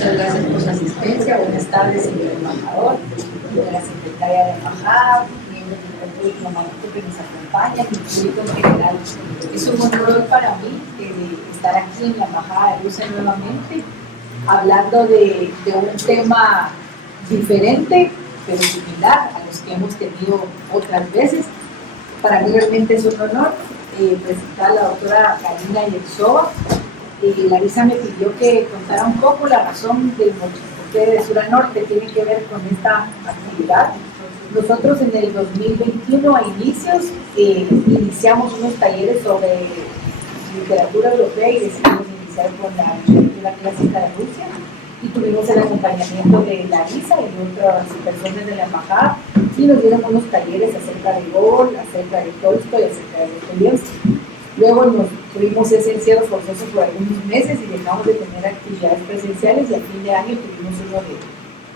Muchas gracias por su asistencia. Buenas tardes, señor embajador, señora secretaria de la embajada, miembros del cuerpo diplomático que nos acompañan y público en general. Es un honor para mí estar aquí en la embajada de Rusia nuevamente, hablando de un tema diferente, pero similar a los que hemos tenido otras veces. Para mí realmente es un honor presentar a la doctora Galina Yeltsova. Larisa me pidió que contara un poco la razón del por qué de sur a norte tiene que ver con esta actividad. Nosotros en el 2021 a inicios iniciamos unos talleres sobre literatura europea y decidimos iniciar con la literatura clásica de Rusia y tuvimos el acompañamiento de Larisa y otras personas de la embajada y nos dieron unos talleres acerca de Gogol, acerca de Tolstoy, acerca de Dostoyevsky. Luego tuvimos ese encierro forzoso por algunos meses y dejamos de tener actividades presenciales y al fin de año tuvimos uno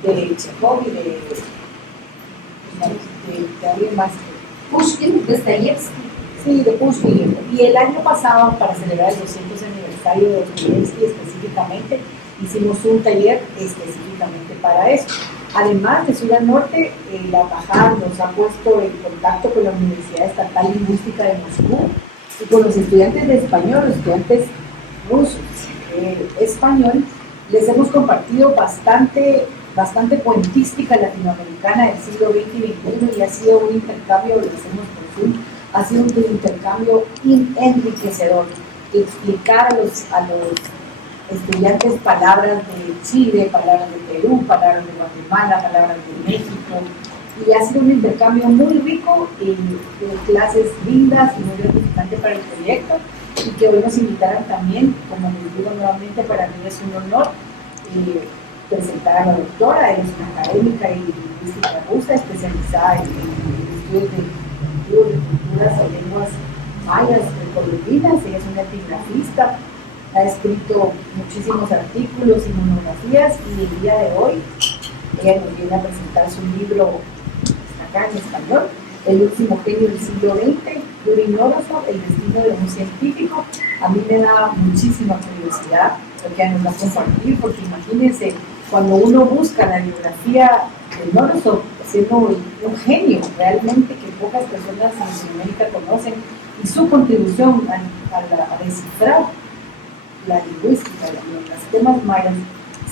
de Chekhov y de alguien más. Pushkin, de Dostoyevsky. Sí, de Pushkin. Y el año pasado, para celebrar el 200 aniversario de Dostoyevsky específicamente, hicimos un taller específicamente para eso. Además de sur a norte, la embajada nos ha puesto en contacto con la Universidad Estatal Lingüística de Moscú y con los estudiantes de español, los estudiantes rusos, español, les hemos compartido bastante cuentística latinoamericana del siglo XX y XXI y ha sido un intercambio, lo hacemos por Zoom, ha sido un intercambio enriquecedor, explicar a los estudiantes palabras de Chile, palabras de Perú, palabras de Guatemala, palabras de México, y ha sido un intercambio muy rico de clases lindas y muy gratificante para el proyecto y que hoy nos invitaran también, como les digo nuevamente, para mí es un honor presentar a la doctora. Ella es una académica y lingüística rusa especializada en estudios de culturas o lenguas mayas precolombinas. Ella es una epigrafista, ha escrito muchísimos artículos y monografías y el día de hoy ella nos viene a presentar su libro acá en español, El último genio del siglo XX, Yuri Morozov, El destino de un científico. A mí me da muchísima curiosidad lo que ella nos va a compartir, porque imagínense, cuando uno busca la biografía de Morozov, siendo un genio realmente que pocas personas en Latinoamérica conocen, y su contribución a descifrar la lingüística, los temas mayas,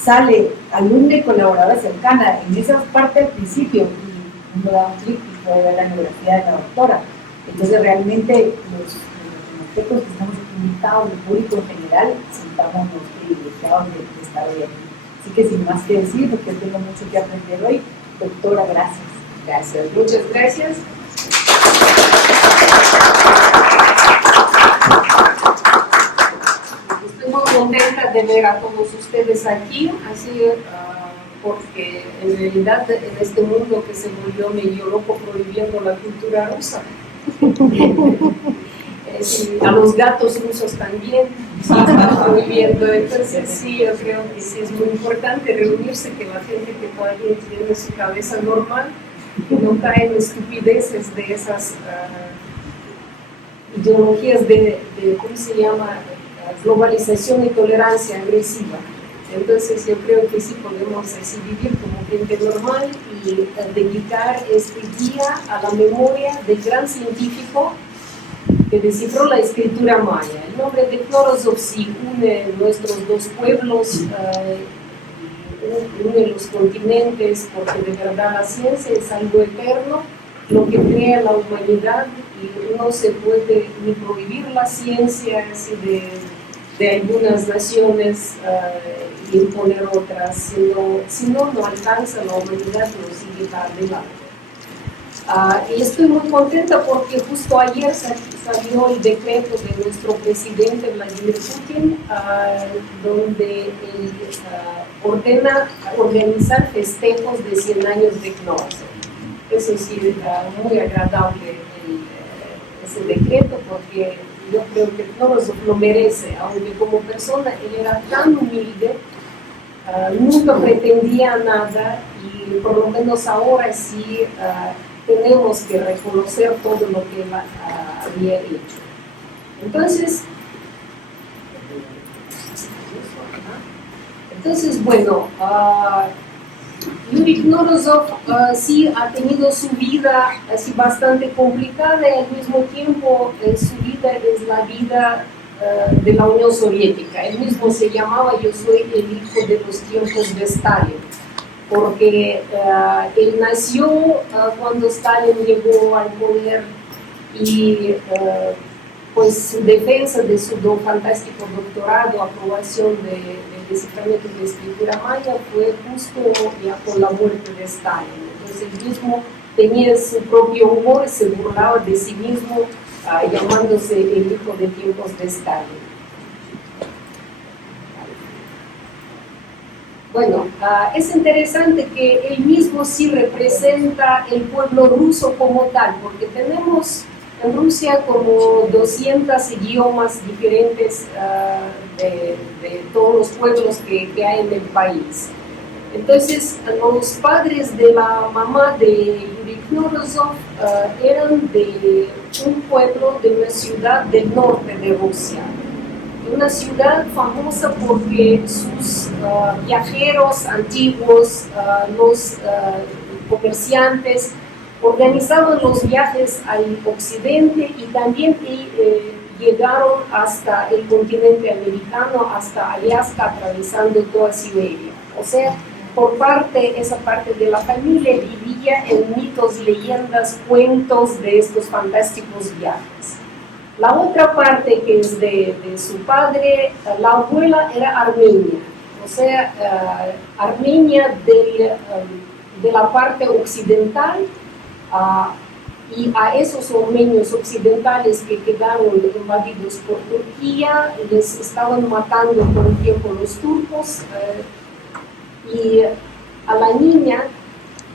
sale alumna y colaboradora cercana en esa parte al principio y uno da un clic y puede ver la biografía de la doctora. Entonces realmente los guatemaltecos que estamos aquí invitados, el público en general, sintamos los privilegiados de estar hoy aquí. Así que sin más que decir, porque tengo mucho que aprender hoy, doctora, gracias. Gracias, muchas gracias. Estoy muy contenta de ver a todos ustedes aquí, así porque en realidad en este mundo que se volvió medio loco prohibiendo la cultura rusa, a los gatos rusos también se están prohibiendo. Entonces sí, yo creo que sí es muy importante reunirse, que la gente que todavía tiene su cabeza normal, que no cae en estupideces de esas ideologías de ¿cómo se llama? Globalización y tolerancia agresiva. Entonces yo creo que sí podemos así vivir como gente normal y dedicar este día a la memoria del gran científico que descifró la escritura maya. El nombre de Knorozov sí une nuestros dos pueblos, une los continentes, porque de verdad la ciencia es algo eterno, lo que crea la humanidad, y no se puede ni prohibir la ciencia así de algunas naciones y imponer otras, si no alcanza la humanidad, no sigue para adelante. Y estoy muy contenta porque justo ayer salió el decreto de nuestro presidente Vladimir Putin, donde él ordena organizar festejos de 100 años de Knorozov. Eso sí, muy agradable ese decreto, porque yo creo que Knorozov lo merece, aunque como persona él era tan humilde, nunca pretendía nada, y por lo menos ahora sí tenemos que reconocer todo lo que él había hecho. Entonces, Entonces, bueno, Yuri Knorozov sí ha tenido su vida así bastante complicada y al mismo tiempo su vida es la vida de la Unión Soviética. Él mismo se llamaba "Yo soy el hijo de los tiempos de Stalin", porque él nació cuando Stalin llegó al poder y pues su defensa de su fantástico doctorado, aprobación del desciframiento de escritura maya, fue justo ya con la muerte de Stalin. Entonces él mismo tenía su propio humor, se burlaba de sí mismo, llamándose el hijo de tiempos de Stalin. Bueno, es interesante que él mismo sí representa el pueblo ruso como tal, porque tenemos en Rusia como 200 idiomas diferentes de todos los pueblos que hay en el país. Entonces, los padres de la mamá de Yuri Knorozov eran de un pueblo, de una ciudad del norte de Rusia. Una ciudad famosa porque sus viajeros antiguos, los comerciantes, organizaban los viajes al occidente y también llegaron hasta el continente americano, hasta Alaska, atravesando toda Siberia. O sea, esa parte de la familia vivía en mitos, leyendas, cuentos de estos fantásticos viajes. La otra parte, que es de su padre, la abuela era armenia, o sea, Armenia de la parte occidental, y a esos armenios occidentales que quedaron invadidos por Turquía, les estaban matando por un tiempo los turcos, y a la niña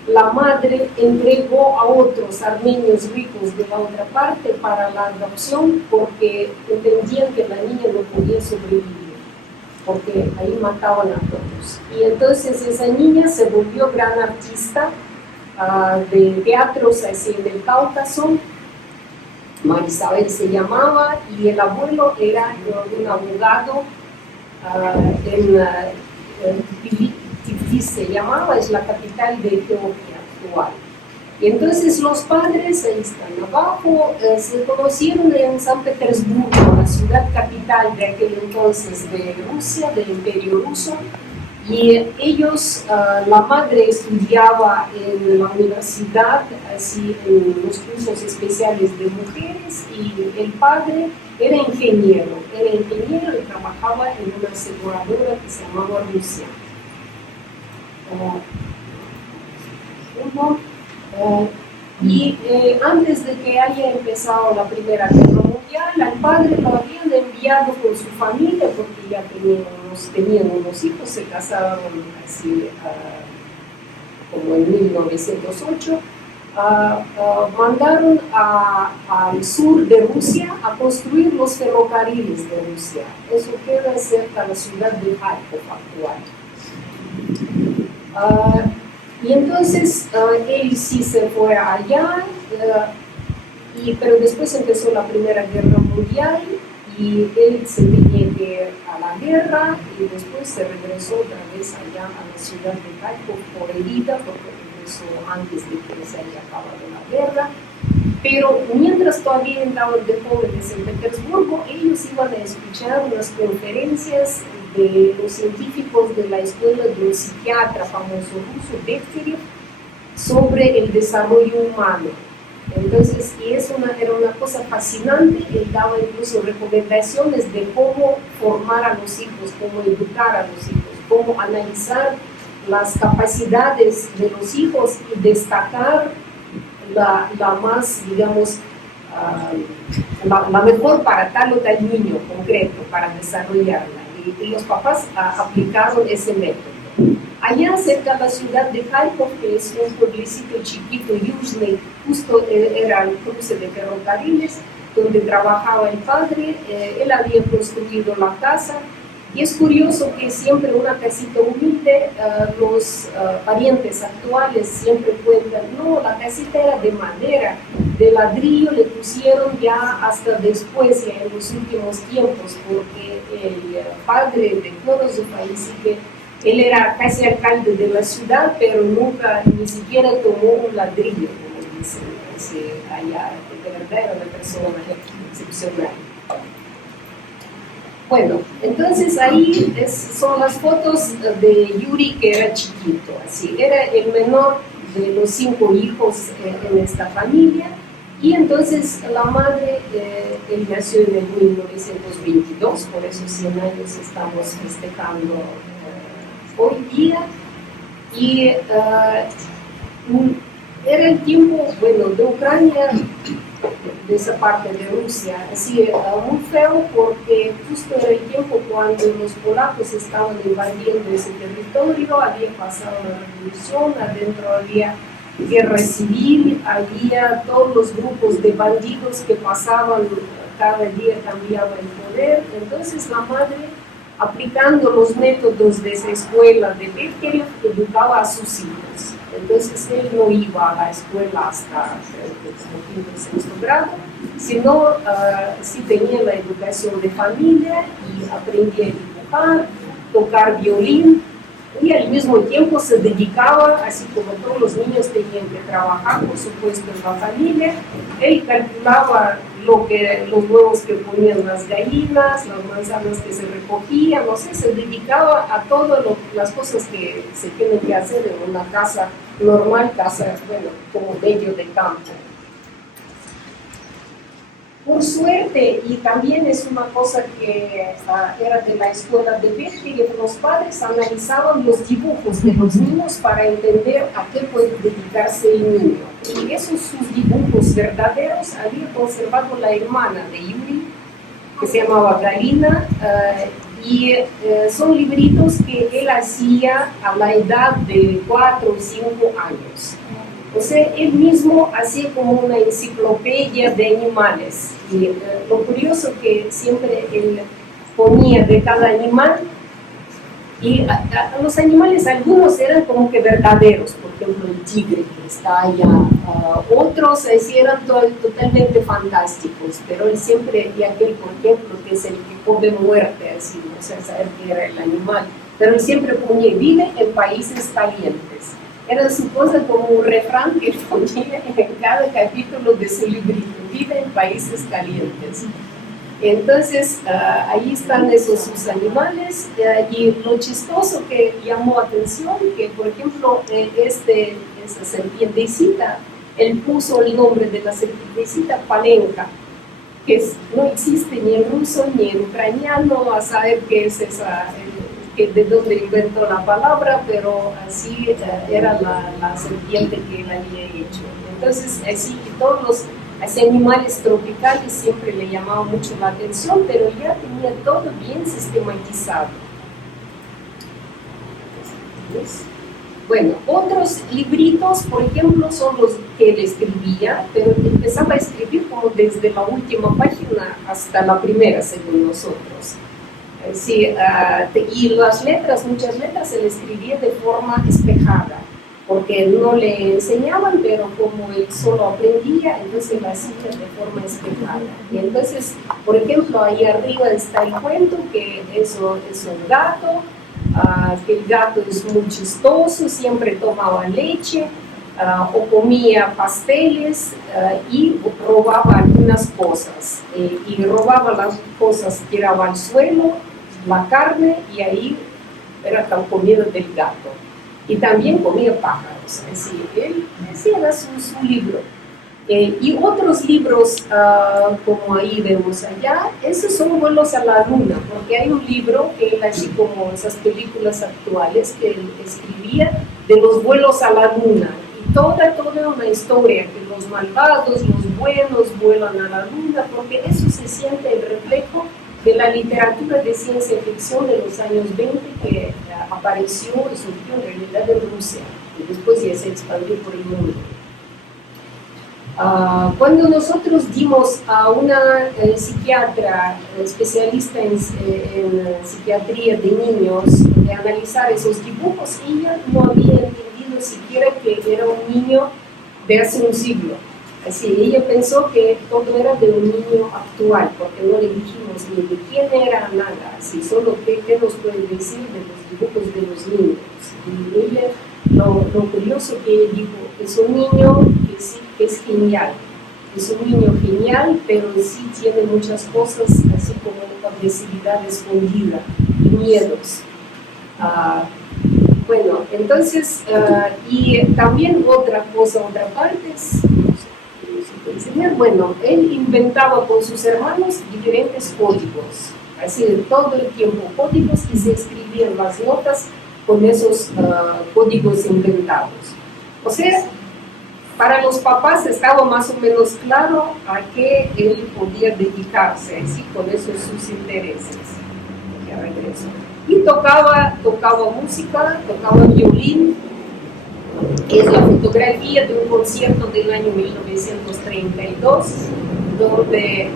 la madre entregó a otros armenios ricos de la otra parte para la adopción, porque entendían que la niña no podía sobrevivir, porque ahí mataban a todos. Y entonces esa niña se volvió gran artista de teatros así en el Cáucaso. Marisabel se llamaba, y el abuelo era un abogado en Tiflis se llamaba, es la capital de Georgia actual. Y entonces los padres, ahí están abajo, se conocieron en San Petersburgo, la ciudad capital de aquel entonces de Rusia, del Imperio Ruso. Y ellos, la madre estudiaba en la universidad, así en los cursos especiales de mujeres, y el padre era ingeniero y trabajaba en una aseguradora que se llamaba Rusia. Antes de que haya empezado la Primera Guerra Mundial, al padre lo habían enviado con su familia, porque ya tenían unos hijos, se casaron así como en 1908, mandaron al sur de Rusia a construir los ferrocarriles de Rusia. Eso queda cerca de la ciudad de Kharkov actual. Y entonces él sí se fue allá, pero después empezó la Primera Guerra Mundial y él se tenía que ir a la guerra, y después se regresó otra vez allá a la ciudad de Kharkov por herida, porque regresó antes de que se haya acabado la guerra. Pero mientras todavía andaban de jóvenes en Petersburgo, ellos iban a escuchar unas conferencias de los científicos de la escuela de un psiquiatra famoso ruso, Degtyarev, sobre el desarrollo humano. Entonces, era una cosa fascinante. Él daba incluso recomendaciones de cómo formar a los hijos, cómo educar a los hijos, cómo analizar las capacidades de los hijos y destacar la más, digamos, la mejor para tal o tal niño concreto, para desarrollarla. Y los papás aplicaron ese método. Allá cerca de la ciudad de Kharkov, que es un pueblecito chiquito, Yuzhny, justo era el cruce de ferrocarriles, donde trabajaba el padre. Él había construido la casa, y es curioso que siempre una casita humilde, los parientes actuales siempre cuentan, no, la casita era de madera, de ladrillo, le pusieron ya hasta después, ya en los últimos tiempos, porque el padre de Knorozov ahí sí que Él era casi alcalde de la ciudad, pero nunca, ni siquiera tomó un ladrillo, como dicen allá. De verdad era una persona excepcional. Bueno, entonces ahí son las fotos de Yuri, que era chiquito, así. Era el menor de los 5 hijos en esta familia. Y entonces la madre, él nació en el 1922, por esos 100 años estamos festejando hoy día. Y era el tiempo, bueno, de Ucrania, de esa parte de Rusia, así muy feo, porque justo era el tiempo cuando los polacos estaban invadiendo ese territorio, había pasado la revolución, adentro había guerra civil, había todos los grupos de bandidos que pasaban, cada día cambiaba el poder. Entonces la madre, aplicando los métodos de esa escuela de Berkelev, educaba a sus hijos. Entonces él no iba a la escuela hasta el 5º, 6º grado, sino sí tenía la educación de familia y aprendía a dibujar, tocar violín, y al mismo tiempo se dedicaba, así como todos los niños tenían que trabajar, por supuesto, en la familia. Él calculaba los huevos que ponían las gallinas, las manzanas que se recogían, no sé, se dedicaba a todas las cosas que se tienen que hacer en una casa normal, casa, bueno, como medio de campo. Por suerte, y también es una cosa que era de la escuela de Berkelev, los padres analizaban los dibujos de los niños para entender a qué puede dedicarse el niño. Y esos sus dibujos verdaderos había conservado la hermana de Yuri, que se llamaba Galina, y son libritos que él hacía a la edad de 4 o 5 años. O sea, él mismo hacía como una enciclopedia de animales. Y lo curioso que siempre él ponía de cada animal, y a los animales algunos eran como que verdaderos, por ejemplo el tigre que está allá, otros eran totalmente fantásticos, pero él siempre, y aquel por ejemplo que es el que come muerte, así, no sé saber qué era el animal, pero él siempre ponía, vive en países calientes. Era su cosa como un refrán que ponía en cada capítulo de su librito, vive en países calientes. Entonces, ahí están esos sus animales, y lo chistoso que llamó atención, que por ejemplo, esa serpientecita, él puso el nombre de la serpientecita Palenka, que no existe ni en ruso ni en ucraniano, a saber qué es esa, de dónde inventó la palabra, pero así era la serpiente que él había hecho. Entonces, así todos los animales tropicales siempre le llamaban mucho la atención, pero ya tenía todo bien sistematizado. Bueno, otros libritos, por ejemplo, son los que él escribía, pero empezaba a escribir como desde la última página hasta la primera, según nosotros. Sí, y las letras, muchas letras, él escribía de forma espejada, porque no le enseñaban, pero como él solo aprendía, entonces lo hacía de forma espejada. Y entonces, por ejemplo, ahí arriba está el cuento, que eso es un gato, que el gato es muy chistoso, siempre tomaba leche, o comía pasteles, y robaba algunas cosas, y robaba las cosas, tiraba al suelo la carne, y ahí era la comida del gato. Y también comía pájaros, así, ese era su libro. Y otros libros, como ahí vemos allá, esos son vuelos a la luna, porque hay un libro que él, así como esas películas actuales, que él escribía de los vuelos a la luna, y toda una historia, que los malvados, los buenos vuelan a la luna, porque eso se siente el reflejo de la literatura de ciencia ficción de los años 20 que apareció y surgió en realidad en Rusia, y después ya se expandió por el mundo. Cuando nosotros dimos a una psiquiatra especialista en psiquiatría de niños de analizar esos dibujos, ella no había entendido siquiera que era un niño de hace un siglo. Así, ella pensó que todo era de un niño actual, porque no le dijimos ni de quién era nada, así, solo qué nos puede decir de los dibujos de los niños. Y ella, lo curioso que ella dijo, es un niño que sí, que es genial, es un niño genial, pero sí tiene muchas cosas, así como una agresividad escondida y miedos. Bueno, entonces, y también otra cosa, otra parte es, bueno, él inventaba con sus hermanos diferentes códigos, así de todo el tiempo códigos, y se escribían las notas con esos códigos inventados. O sea, para los papás estaba más o menos claro a qué él podía dedicarse, así con esos sus intereses. Ya regreso. Y tocaba música, tocaba violín. Es la fotografía de un concierto del año 1932, donde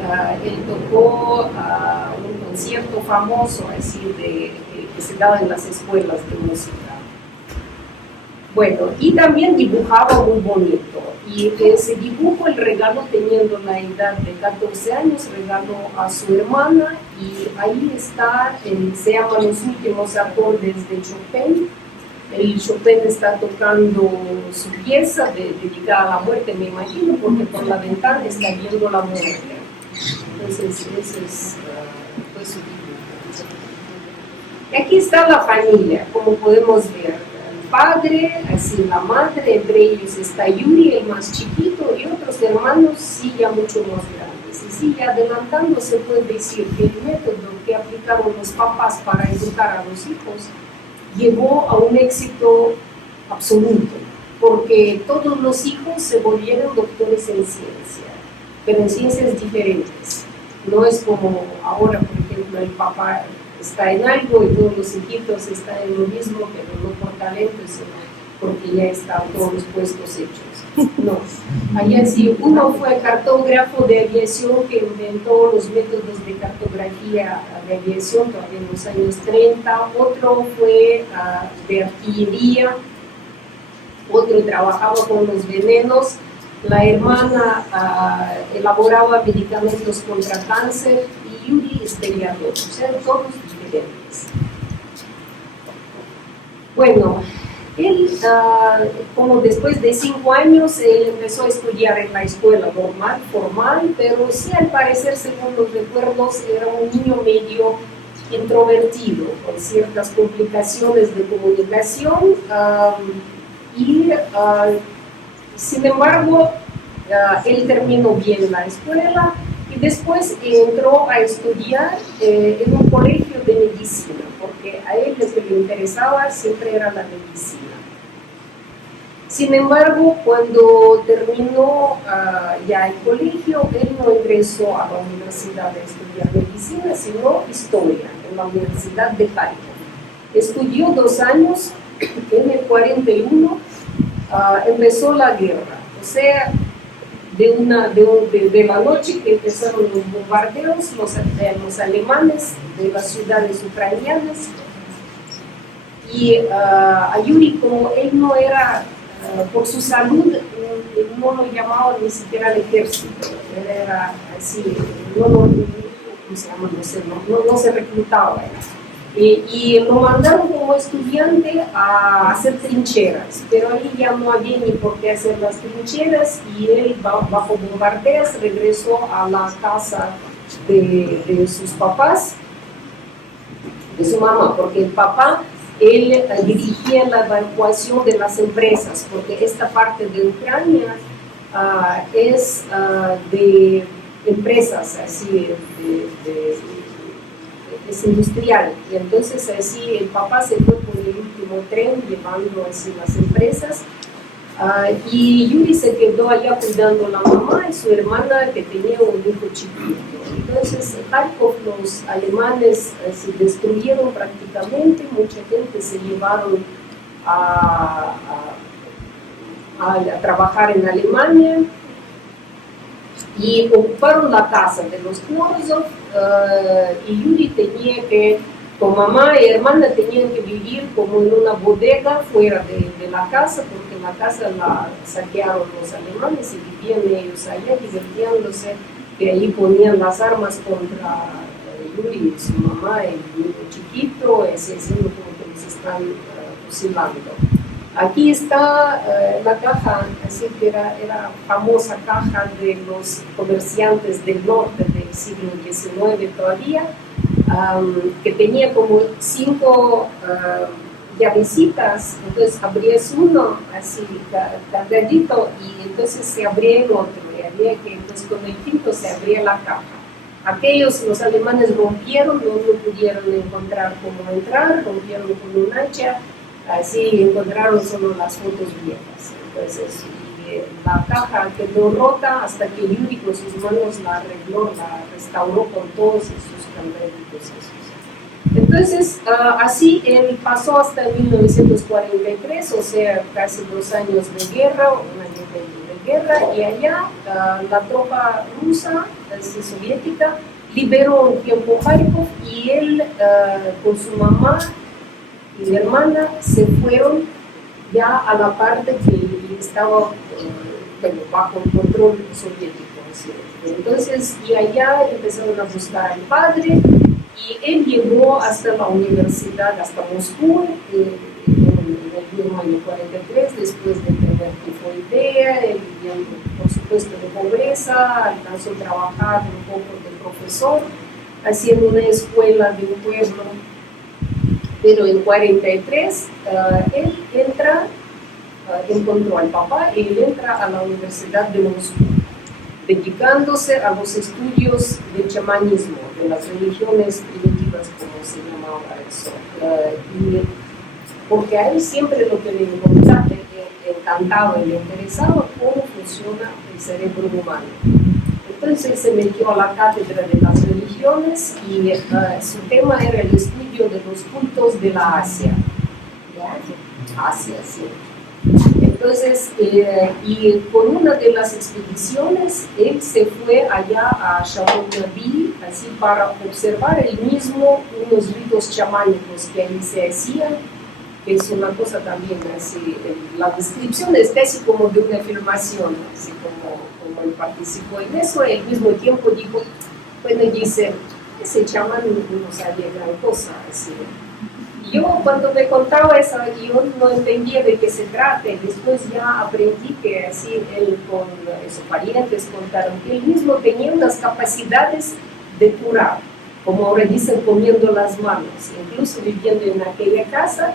él tocó un concierto famoso, así que se daba en las escuelas de música. Bueno, y también dibujaba muy bonito, y ese dibujo el regaló teniendo la edad de 14 años, regaló a su hermana, y ahí está, se llaman Los últimos acordes de Chopin. El Chopin está tocando su pieza dedicada a la muerte, me imagino, porque por la ventana está viendo la muerte. Entonces, ese es pues, su dibujo. Y aquí está la familia, como podemos ver. El padre, así la madre, entre ellos está Yuri, el más chiquito, y otros hermanos, sí, ya mucho más grandes. Y sí, ya adelantando, se puede decir que el método que aplicaron los papás para educar a los hijos llegó a un éxito absoluto, porque todos los hijos se volvieron doctores en ciencia, pero en ciencias diferentes. No es como ahora, por ejemplo, el papá está en algo y todos los hijitos están en lo mismo, pero no por talento, sino porque ya están todos los puestos hechos. No, allá sí, uno fue cartógrafo de aviación que inventó los métodos de cartografía de aviación todavía en los años 30, otro fue de artillería, otro trabajaba con los venenos, la hermana elaboraba medicamentos contra cáncer y Yuri historiador, o sea, todos diferentes. Bueno, él, como después de 5 años, él empezó a estudiar en la escuela normal, formal, pero sí, al parecer, según los recuerdos, era un niño medio introvertido, con ciertas complicaciones de comunicación, sin embargo, él terminó bien la escuela y después entró a estudiar en un colegio de medicina, porque a él lo que le interesaba siempre era la medicina. Sin embargo, cuando terminó ya el colegio, él no ingresó a la universidad a estudiar medicina, sino historia, en la Universidad de Harvard. Estudió 2 años, en el 41 empezó la guerra, o sea, de la noche que empezaron los bombardeos, los alemanes de las ciudades ucranianas, y a Yuri, como él no era, por su salud, no lo llamaban ni siquiera al ejército, él era así, ¿cómo se llama? No se reclutaba. Y lo mandaron como estudiante a hacer trincheras, pero ahí ya no había ni por qué hacer las trincheras, y él, bajo bombardeos, regresó a la casa de sus papás, de su mamá, porque el papá, él dirigía la evacuación de las empresas, porque esta parte de Ucrania es de empresas, así, es industrial, y entonces así el papá se fue por el último tren llevando así las empresas, y Yuri se quedó allá cuidando a la mamá y su hermana, que tenía un hijo chiquito. Entonces Kharkov, los alemanes se destruyeron prácticamente, mucha gente se llevaron a trabajar en Alemania y ocuparon la casa de los Knorozov, y Yuri tenía que con mamá y hermana tenían que vivir como en una bodega fuera de la casa, porque la casa la saquearon los alemanes y vivían ellos allá divirtiéndose, que ahí ponían las armas contra Yuri y su mamá, el niño chiquito, así haciendo como que les están fusilando. Aquí está la caja, así que era famosa caja de los comerciantes del norte del siglo XIX todavía, que tenía como 5 llavecitas, entonces abrías uno así cargadito y entonces se abría el otro, y había que, entonces con el quinto se abría la caja. Aquellos, los alemanes rompieron, no pudieron encontrar cómo entrar, rompieron con un hacha, así encontraron solo las fotos viejas. Entonces, la caja quedó rota hasta que Yuri con sus manos la arregló, la restauró con todos sus candaditos esos. Entonces, así él pasó hasta 1943, o sea, casi 2 años de guerra, un año y medio de guerra, y allá la tropa rusa, soviética, liberó un tiempo Kharkov y él con su mamá y mi hermana se fueron ya a la parte que estaba bajo el control soviético. ¿Sí? Entonces, y allá empezaron a buscar al padre y él llegó hasta la universidad, hasta Moscú, en el mismo año 43, después de tener tifoidea, viviendo, por supuesto, de pobreza, alcanzó a trabajar un poco de profesor, haciendo una escuela de un pueblo. Pero en 43 él entra, encontró al papá y él entra a la Universidad de Moscú, dedicándose a los estudios del chamanismo, de las religiones primitivas, como se llamaba eso. Y porque a él siempre lo que le encantaba y le interesaba cómo funciona el cerebro humano. Entonces se metió a la cátedra de las religiones y su tema era el estudio de los cultos de la Asia. Asia, sí. Entonces, y con una de las expediciones, él se fue allá a Chamonix, así para observar él mismo unos ritos chamánicos que ahí se hacían, que es una cosa también así, la descripción es casi como de una filmación, así como él participó en eso, y al mismo tiempo dijo, bueno, dice, ese chamán no sabía gran cosa, así. Yo cuando me contaba eso, yo no entendía de qué se trata, y después ya aprendí que así él con sus parientes contaron que él mismo tenía unas capacidades de curar, como ahora dicen, comiendo las manos, incluso viviendo en aquella casa,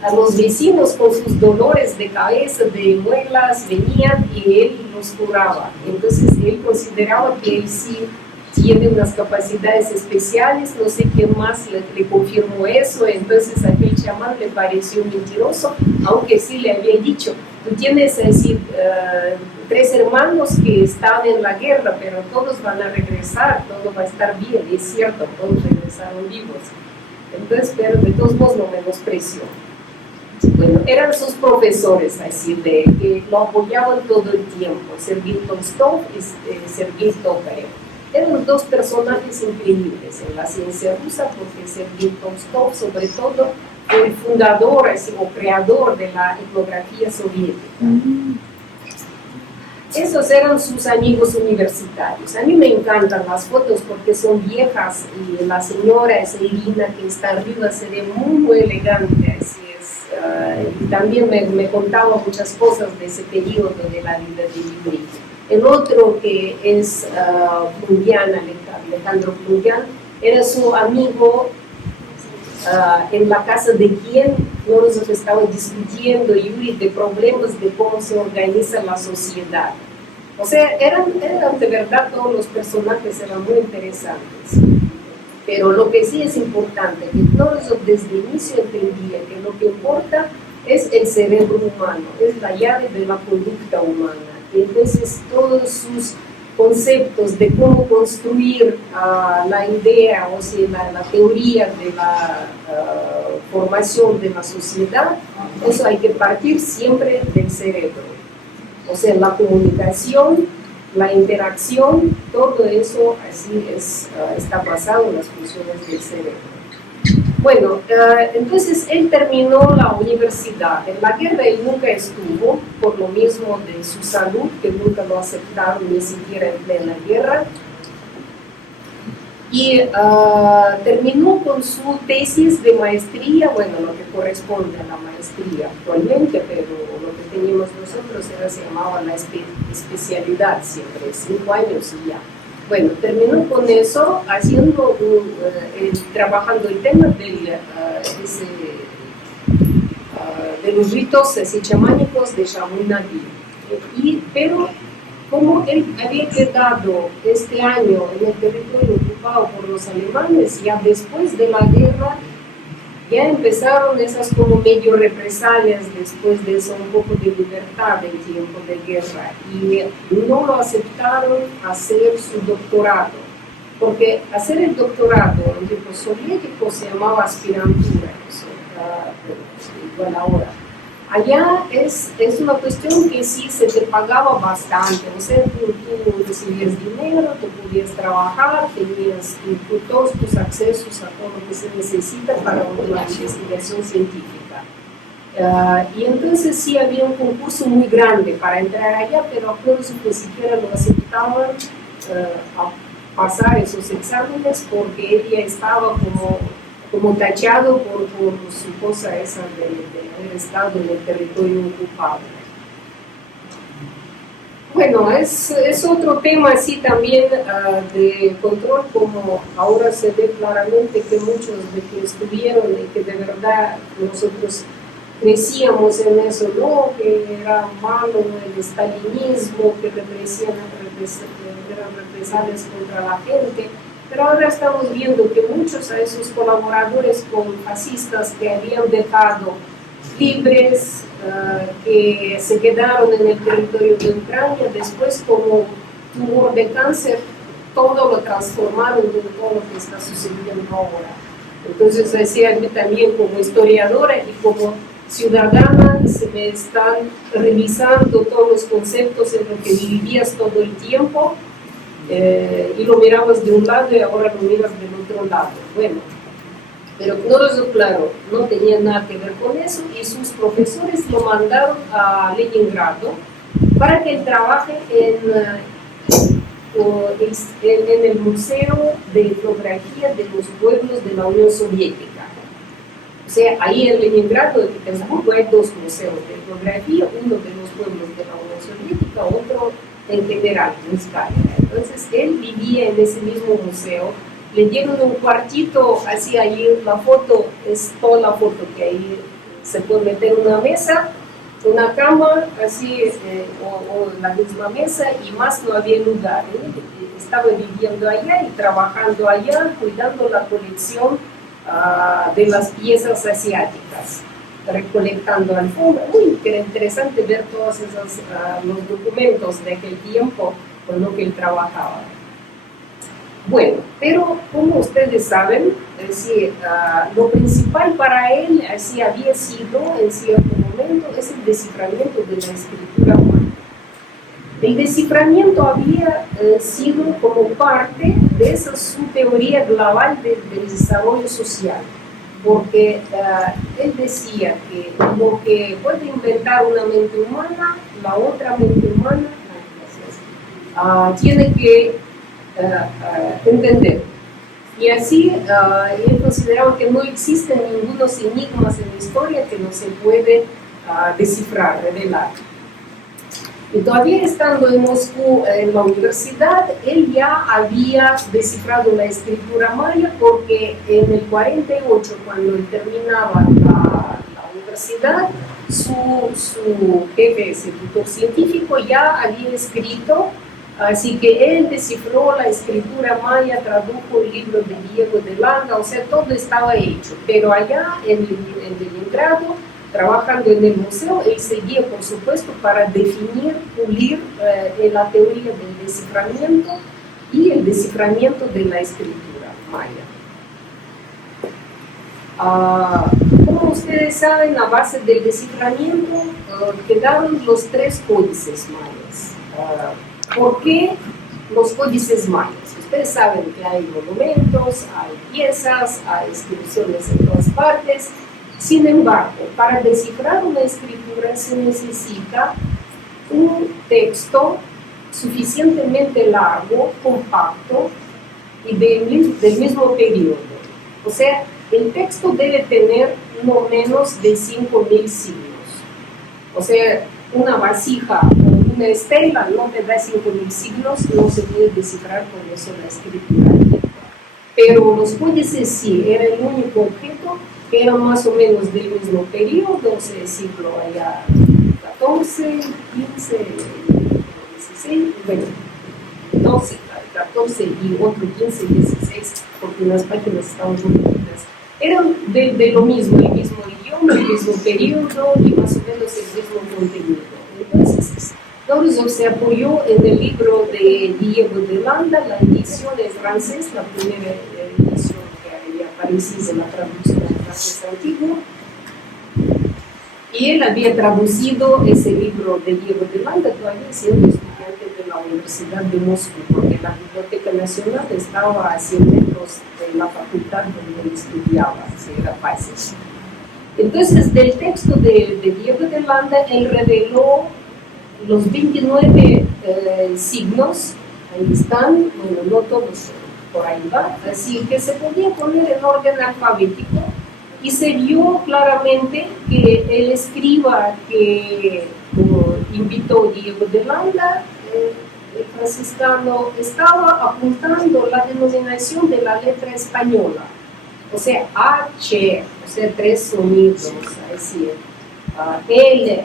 a los vecinos con sus dolores de cabeza, de muelas, venían y él los curaba. Entonces él consideraba que él sí tiene unas capacidades especiales, no sé quién más le confirmó eso, entonces a aquel chamán le pareció mentiroso, aunque sí le había dicho, tú tienes así, 3 hermanos que están en la guerra, pero todos van a regresar, todo va a estar bien, y es cierto, todos regresaron vivos. Entonces, pero de todos modos lo menospreció. Bueno, eran sus profesores, así de que lo apoyaban todo el tiempo, Sergei Tolstov y Sergei Tokarev. Eran los 2 personajes increíbles en la ciencia rusa, porque Sergei Tolstov, sobre todo, fue el fundador así, o creador de la etnografía soviética. Esos eran sus amigos universitarios. A mí me encantan las fotos porque son viejas y la señora, esa Irina que está arriba, se ve muy elegante, así es. Y también me contaba muchas cosas de ese periodo de la vida de Yuri. El otro que es Plungian, Alejandro Plungian, era su amigo en la casa de quien nosotros estábamos discutiendo, Yuri, de problemas de cómo se organiza la sociedad. O sea, eran de verdad todos los personajes eran muy interesantes. Pero lo que sí es importante, que nosotros desde el inicio entendía que lo que importa es el cerebro humano, es la llave de la conducta humana. Entonces todos sus conceptos de cómo construir la idea, o sea, la teoría de la formación de la sociedad, eso hay que partir siempre del cerebro. O sea, la comunicación, la interacción, todo eso así es, está basado en las funciones del cerebro. Bueno, entonces él terminó la universidad. En la guerra él nunca estuvo, por lo mismo de su salud, que nunca lo aceptaron ni siquiera en plena guerra. Y terminó con su tesis de maestría, bueno, lo que corresponde a la maestría actualmente, pero lo que teníamos nosotros se llamaba la especialidad, siempre 5 años y ya. Bueno, terminó con eso, haciendo trabajando el tema de los ritos chamánicos de Shamunadi. Pero como él había quedado este año en el territorio ocupado por los alemanes, ya después de la guerra, ya empezaron esas como medio represalias después de eso, un poco de libertad en tiempo de guerra, y no lo aceptaron hacer su doctorado, porque hacer el doctorado en tiempos soviéticos se llamaba aspirantura, eso, igual ahora. Allá es una cuestión que sí se te pagaba bastante, o sea, tú recibías dinero, tú podías trabajar, tenías todos tus accesos a todo lo que se necesita para una investigación científica. Y entonces sí había un concurso muy grande para entrar allá, pero algunos ni siquiera lo aceptaban a pasar esos exámenes porque él ya estaba como tachado por su cosa esa de haber estado en el territorio ocupado. Bueno, es otro tema así también de control, como ahora se ve claramente que muchos de que estuvieron y que de verdad nosotros crecíamos en eso, ¿no? Que era malo el stalinismo, que eran represalias contra la gente. Pero ahora estamos viendo que muchos de esos colaboradores con fascistas que habían dejado libres, que se quedaron en el territorio de Ucrania, después como tumor de cáncer, todo lo transformaron en todo lo que está sucediendo ahora. Entonces, decía yo también como historiadora y como ciudadana, se me están revisando todos los conceptos en los que vivías todo el tiempo, y lo mirabas de un lado y ahora lo miras del otro lado. Bueno, pero Knorozov, claro, no tenía nada que ver con eso, y sus profesores lo mandaron a Leningrado para que él trabaje en el Museo de Etnografía de los Pueblos de la Unión Soviética. O sea, ahí en Leningrado, en Petersburgo, hay 2 museos de etnografía, uno de los pueblos de la Unión Soviética, otro en general, en Euskadi. Entonces, él vivía en ese mismo museo, le dieron un cuartito, así ahí la foto, es toda la foto que ahí se puede meter una mesa, una cama, así, o la misma mesa, y más no había lugar. Estaba viviendo allá y trabajando allá, cuidando la colección de las piezas asiáticas, recolectando alfombra. Muy interesante ver todos esos los documentos de aquel tiempo con lo que él trabajaba. Bueno, pero como ustedes saben, lo principal para él así había sido en cierto momento es el desciframiento de la escritura humana. El desciframiento había sido como parte de esa su teoría global del desarrollo social, porque él decía que lo que puede inventar una mente humana, la otra mente humana tiene que entender. Y así él consideraba que no existen ningunos enigmas en la historia que no se puede descifrar, revelar. Y todavía estando en Moscú, en la universidad, él ya había descifrado la escritura maya, porque en el 48, cuando él terminaba la universidad, su jefe, ese tutor científico, ya había escrito, así que él descifró la escritura maya, tradujo el libro de Diego de Langa, o sea, todo estaba hecho. Pero allá en Leningrado, trabajando en el museo, él seguía, por supuesto, para definir, pulir la teoría del desciframiento y el desciframiento de la escritura maya. Como ustedes saben, a base del desciframiento quedaron los 3 códices mayas. ¿Por qué los códices mayas? ustedes saben que hay monumentos, hay piezas, hay inscripciones en todas partes. Sin embargo, para descifrar una escritura se necesita un texto suficientemente largo, compacto y del mismo periodo. O sea, el texto debe tener no menos de 5.000 siglos. O sea, una vasija o una estela no tendrá 5.000 siglos, no se puede descifrar con eso la escritura. Pero los códices sí, era el único objeto que era más o menos del mismo periodo, o sea, siglo allá 14, 15, 16, bueno, 12, 14 y otro 15, 16, porque las páginas estaban juntas. Eran de lo mismo, el mismo idioma, el mismo periodo y más o menos el mismo contenido. Entonces, Nouruzov se apoyó en el libro de Diego de Landa, la edición en francés, la primera edición que había aparecido en la traducción en francés antiguo. Y él había traducido ese libro de Diego de Landa todavía siendo estudiante de la Universidad de Moscú, porque la Biblioteca Nacional estaba a 100 metros de la facultad donde él estudiaba, era fácil. Entonces, del texto de Diego de Landa, él reveló los 29 signos, ahí están, bueno, no todos por ahí va, así que se podía poner en orden alfabético. Y se vio claramente que el escriba que invitó Diego de Landa, el franciscano, estaba apuntando la denominación de la letra española, o sea, H, o sea, 3 sonidos, es decir, L,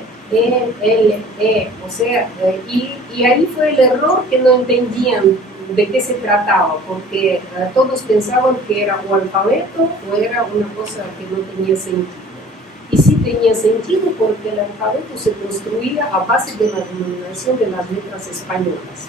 E, o sea, y ahí fue el error que no entendían de qué se trataba, porque todos pensaban que era un alfabeto o era una cosa que no tenía sentido. Y sí tenía sentido porque el alfabeto se construía a base de la denominación de las letras españolas.